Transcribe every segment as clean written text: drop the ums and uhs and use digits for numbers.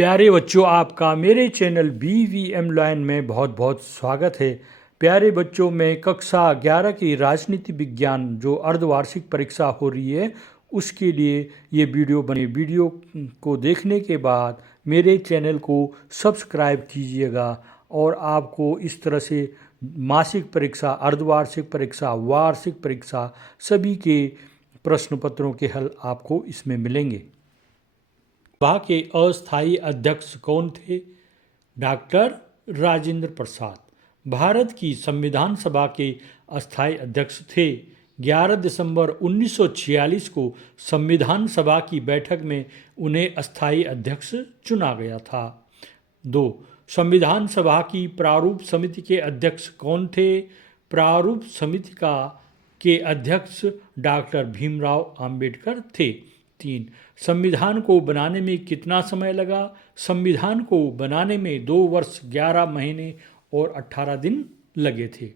प्यारे बच्चों, आपका मेरे चैनल BVM लॉयन में बहुत बहुत स्वागत है। प्यारे बच्चों, मैं कक्षा 11 की राजनीति विज्ञान जो अर्धवार्षिक परीक्षा हो रही है उसके लिए ये वीडियो बने। वीडियो को देखने के बाद मेरे चैनल को सब्सक्राइब कीजिएगा और आपको इस तरह से मासिक परीक्षा, अर्धवार्षिक परीक्षा, वार्षिक परीक्षा सभी के प्रश्न पत्रों के हल आपको इसमें मिलेंगे। सभा के अस्थायी अध्यक्ष कौन थे? डॉक्टर राजेंद्र प्रसाद भारत की संविधान सभा के अस्थायी अध्यक्ष थे। 11 दिसंबर 1946 को संविधान सभा की बैठक में उन्हें अस्थायी अध्यक्ष चुना गया था। 2. संविधान सभा की प्रारूप समिति के अध्यक्ष कौन थे? प्रारूप समिति के अध्यक्ष डॉक्टर भीमराव अंबेडकर थे। 3. संविधान को बनाने में कितना समय लगा? संविधान को बनाने में 2 वर्ष 11 महीने और 18 दिन लगे थे।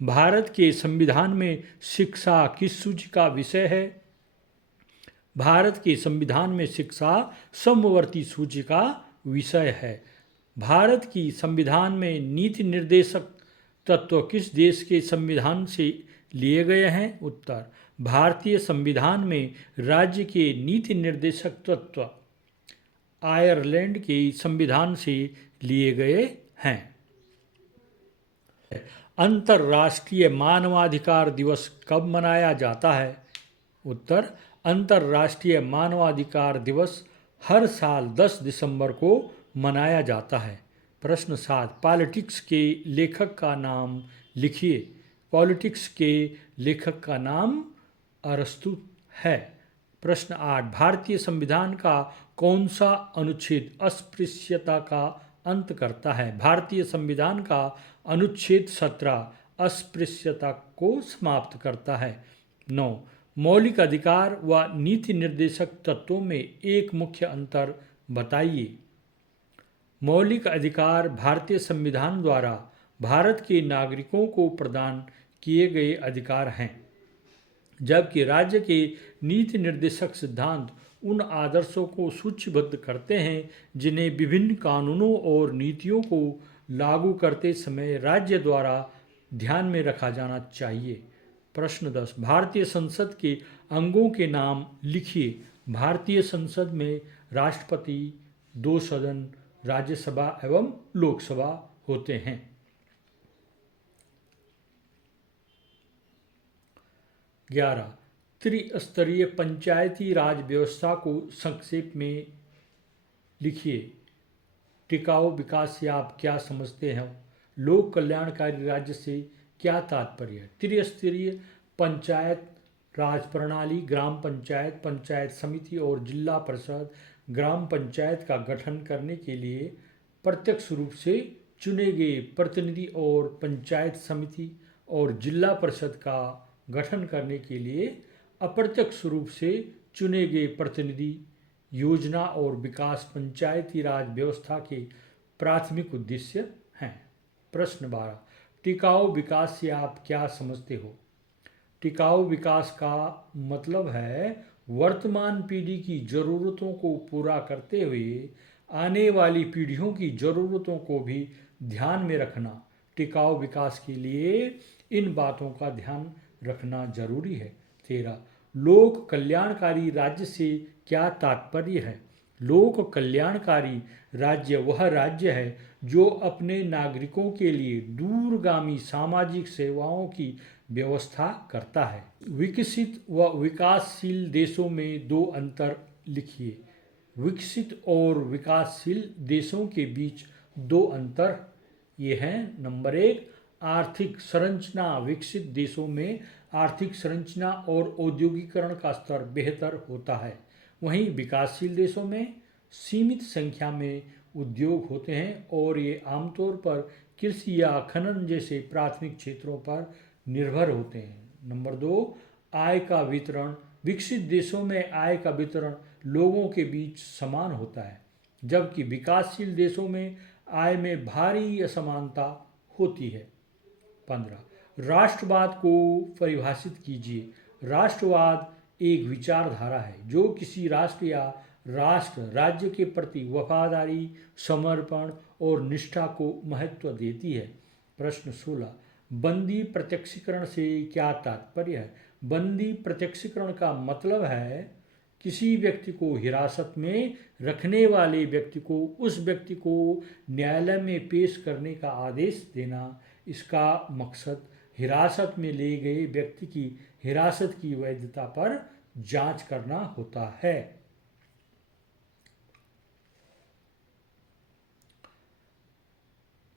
भारत के संविधान में शिक्षा किस सूची का विषय है? भारत के संविधान में शिक्षा समवर्ती सूची का विषय है। भारत की संविधान में नीति निर्देशक तत्व किस देश के संविधान से लिए गए हैं? उत्तर, भारतीय संविधान में राज्य के नीति निर्देशक तत्व आयरलैंड के संविधान से लिए गए हैं। अंतर्राष्ट्रीय मानवाधिकार दिवस कब मनाया जाता है? उत्तर, अंतर्राष्ट्रीय मानवाधिकार दिवस हर साल 10 दिसंबर को मनाया जाता है। प्रश्न 7, पॉलिटिक्स के लेखक का नाम लिखिए। पॉलिटिक्स के लेखक का नाम अरस्तु है। प्रश्न 8, भारतीय संविधान का कौन सा अनुच्छेद अस्पृश्यता का अंत करता है? भारतीय संविधान का अनुच्छेद 17 अस्पृश्यता को समाप्त करता है। 9, मौलिक अधिकार व नीति निर्देशक तत्वों में एक मुख्य अंतर बताइए। मौलिक अधिकार भारतीय संविधान द्वारा भारत के नागरिकों को प्रदान किए गए अधिकार हैं, जबकि राज्य के नीति निर्देशक सिद्धांत उन आदर्शों को सूचीबद्ध करते हैं जिन्हें विभिन्न कानूनों और नीतियों को लागू करते समय राज्य द्वारा ध्यान में रखा जाना चाहिए। प्रश्न 10, भारतीय संसद के अंगों के नाम लिखिए। भारतीय संसद में राष्ट्रपति, 2 सदन, राज्यसभा एवं लोकसभा होते हैं। 11, त्रिस्तरीय पंचायती राज व्यवस्था को संक्षेप में लिखिए। टिकाऊ विकास से आप क्या समझते हैं? लोक कल्याणकारी राज्य से क्या तात्पर्य है? त्रिस्तरीय पंचायत राज प्रणाली ग्राम पंचायत, पंचायत समिति और जिला परिषद ग्राम पंचायत का गठन करने के लिए प्रत्यक्ष रूप से चुने गए प्रतिनिधि और पंचायत समिति और जिला परिषद का गठन करने के लिए अप्रत्यक्ष रूप से चुने गए प्रतिनिधि योजना और विकास पंचायती राज व्यवस्था के प्राथमिक उद्देश्य हैं। प्रश्न 12, टिकाऊ विकास से आप क्या समझते हो? टिकाऊ विकास का मतलब है वर्तमान पीढ़ी की ज़रूरतों को पूरा करते हुए आने वाली पीढ़ियों की ज़रूरतों को भी ध्यान में रखना। टिकाऊ विकास के लिए इन बातों का ध्यान रखना जरूरी है। 13, लोक कल्याणकारी राज्य से क्या तात्पर्य है? लोक कल्याणकारी राज्य वह राज्य है जो अपने नागरिकों के लिए दूरगामी सामाजिक सेवाओं की व्यवस्था करता है। विकसित व विकासशील देशों में 2 अंतर लिखिए। विकसित और विकासशील देशों के बीच 2 अंतर ये हैं। नंबर 1, आर्थिक संरचना। विकसित देशों में आर्थिक संरचना और औद्योगिकरण का स्तर बेहतर होता है, वहीं विकासशील देशों में सीमित संख्या में उद्योग होते हैं और ये आमतौर पर कृषि या खनन जैसे प्राथमिक क्षेत्रों पर निर्भर होते हैं। नंबर 2, आय का वितरण। विकसित देशों में आय का वितरण लोगों के बीच समान होता है, जबकि विकासशील देशों में आय में भारी असमानता होती है। 15, राष्ट्रवाद को परिभाषित कीजिए। राष्ट्रवाद एक विचारधारा है जो किसी राष्ट्र या राष्ट्र राज्य के प्रति वफादारी, समर्पण और निष्ठा को महत्व देती है। प्रश्न 16, बंदी प्रत्यक्षीकरण से क्या तात्पर्य है? बंदी प्रत्यक्षीकरण का मतलब है किसी व्यक्ति को हिरासत में रखने वाले व्यक्ति को उस व्यक्ति को न्यायालय में पेश करने का आदेश देना। इसका मकसद हिरासत में ले गए व्यक्ति की हिरासत की वैधता पर जांच करना होता है।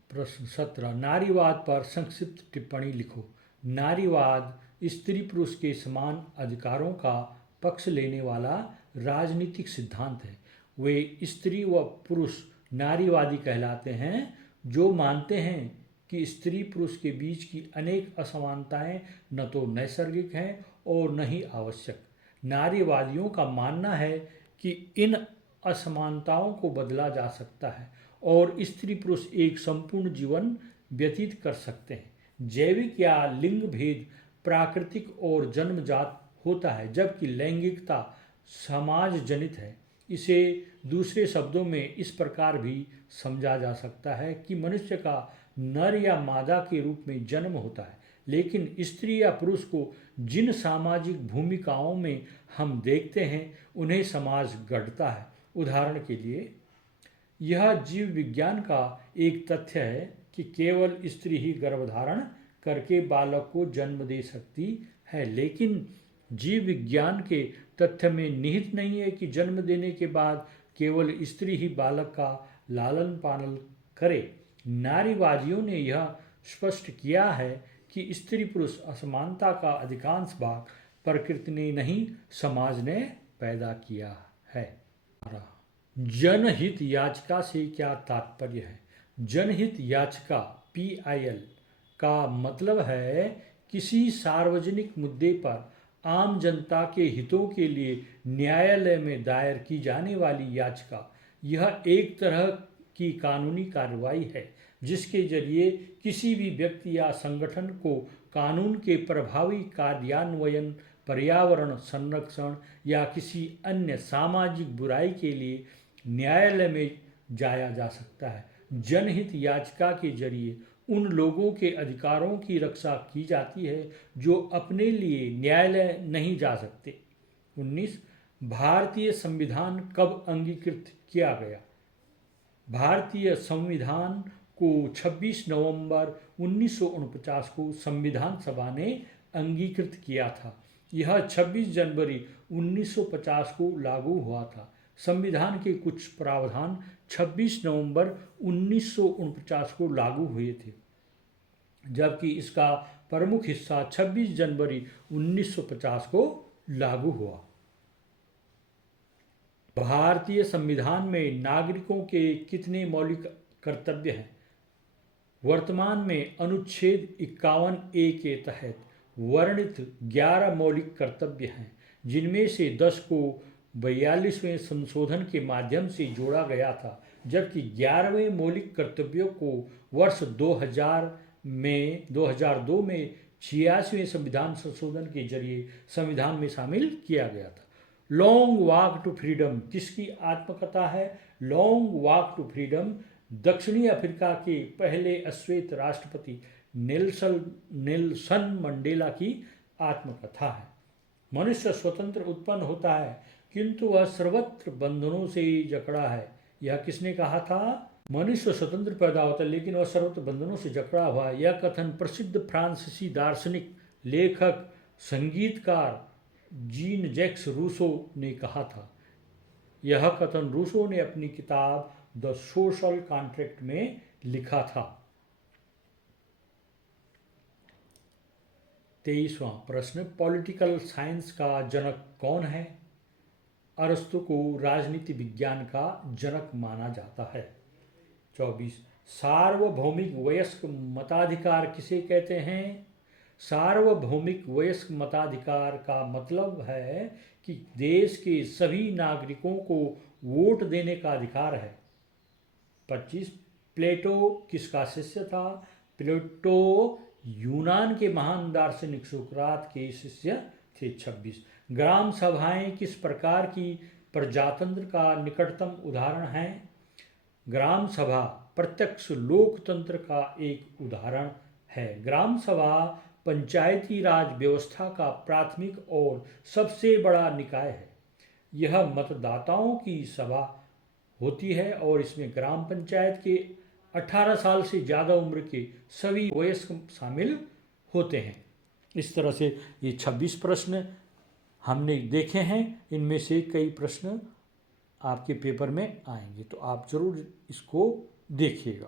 प्रश्न 17, नारीवाद पर संक्षिप्त टिप्पणी लिखो। नारीवाद स्त्री पुरुष के समान अधिकारों का पक्ष लेने वाला राजनीतिक सिद्धांत है। वे स्त्री व पुरुष नारीवादी कहलाते हैं जो मानते हैं कि स्त्री पुरुष के बीच की अनेक असमानताएं न तो नैसर्गिक हैं और न ही आवश्यक। नारीवादियों का मानना है कि इन असमानताओं को बदला जा सकता है और स्त्री पुरुष एक संपूर्ण जीवन व्यतीत कर सकते हैं। जैविक या लिंग भेद प्राकृतिक और जन्मजात होता है, जबकि लैंगिकता समाज जनित है। इसे दूसरे शब्दों में इस प्रकार भी समझा जा सकता है कि मनुष्य का नर या मादा के रूप में जन्म होता है, लेकिन स्त्री या पुरुष को जिन सामाजिक भूमिकाओं में हम देखते हैं उन्हें समाज गढ़ता है। उदाहरण के लिए, यह जीव विज्ञान का एक तथ्य है कि केवल स्त्री ही गर्भधारण करके बालक को जन्म दे सकती है, लेकिन जीव विज्ञान के तथ्य में निहित नहीं है कि जन्म देने के बाद केवल स्त्री ही बालक का लालन पालन करे। नारीवादियों ने यह स्पष्ट किया है कि स्त्री पुरुष असमानता का अधिकांश भाग प्रकृति ने नहीं समाज ने पैदा किया है। जनहित याचिका से क्या तात्पर्य है? जनहित याचिका PIL का मतलब है किसी सार्वजनिक मुद्दे पर आम जनता के हितों के लिए न्यायालय में दायर की जाने वाली याचिका। यह एक तरह की कानूनी कार्रवाई है जिसके जरिए किसी भी व्यक्ति या संगठन को कानून के प्रभावी कार्यान्वयन, पर्यावरण संरक्षण या किसी अन्य सामाजिक बुराई के लिए न्यायालय में जाया जा सकता है। जनहित याचिका के जरिए उन लोगों के अधिकारों की रक्षा की जाती है जो अपने लिए न्यायालय नहीं जा सकते। 19, भारतीय संविधान कब अंगीकृत किया गया? भारतीय संविधान को 26 नवंबर 1949 को संविधान सभा ने अंगीकृत किया था। यह 26 जनवरी 1950 को लागू हुआ था। संविधान के कुछ प्रावधान 26 नवंबर 1949 को लागू हुए थे, जबकि इसका प्रमुख हिस्सा 26 जनवरी 1950 को लागू हुआ। भारतीय संविधान में नागरिकों के कितने मौलिक कर्तव्य हैं? वर्तमान में अनुच्छेद 51A के तहत वर्णित 11 मौलिक कर्तव्य हैं, जिनमें से 10 को 42वें संशोधन के माध्यम से जोड़ा गया था, जबकि 11वें मौलिक कर्तव्यों को वर्ष 2002 में 86वें संविधान संशोधन के जरिए संविधान में शामिल किया गया था। लॉन्ग वॉक टू फ्रीडम किसकी आत्मकथा है? लॉन्ग वॉक टू फ्रीडम दक्षिणी अफ्रीका के पहले अश्वेत राष्ट्रपति नेल्सन मंडेला की आत्मकथा है। मनुष्य स्वतंत्र उत्पन्न होता है किंतु वह सर्वत्र बंधनों से जकड़ा है। यह किसने कहा था? मनुष्य स्वतंत्र पैदा होता है लेकिन वह सर्वत्र बंधनों से जकड़ा हुआ है। यह कथन प्रसिद्ध फ्रांसीसी दार्शनिक, लेखक, संगीतकार जीन जैक्स रूसो ने कहा था। यह कथन रूसो ने अपनी किताब द सोशल कॉन्ट्रैक्ट में लिखा था। 23वां प्रश्न, पॉलिटिकल साइंस का जनक कौन है? अरस्तु को राजनीति विज्ञान का जनक माना जाता है। 24, सार्वभौमिक वयस्क मताधिकार किसे कहते हैं? सार्वभौमिक वयस्क मताधिकार का मतलब है कि देश के सभी नागरिकों को वोट देने का अधिकार है। 25, प्लेटो किसका शिष्य था? प्लेटो यूनान के महान दार्शनिक सुकरात के शिष्य थे। 26, ग्राम सभाएं किस प्रकार की प्रजातंत्र का निकटतम उदाहरण है ग्राम सभा। प्रत्यक्ष लोकतंत्र का एक उदाहरण है। ग्राम सभा पंचायती राज व्यवस्था का प्राथमिक और सबसे बड़ा निकाय है। यह मतदाताओं की सभा होती है और इसमें ग्राम पंचायत के 18 साल से ज़्यादा उम्र के सभी वयस्क शामिल होते हैं। इस तरह से ये 26 प्रश्न हमने देखे हैं। इनमें से कई प्रश्न आपके पेपर में आएंगे, तो आप ज़रूर इसको देखिएगा।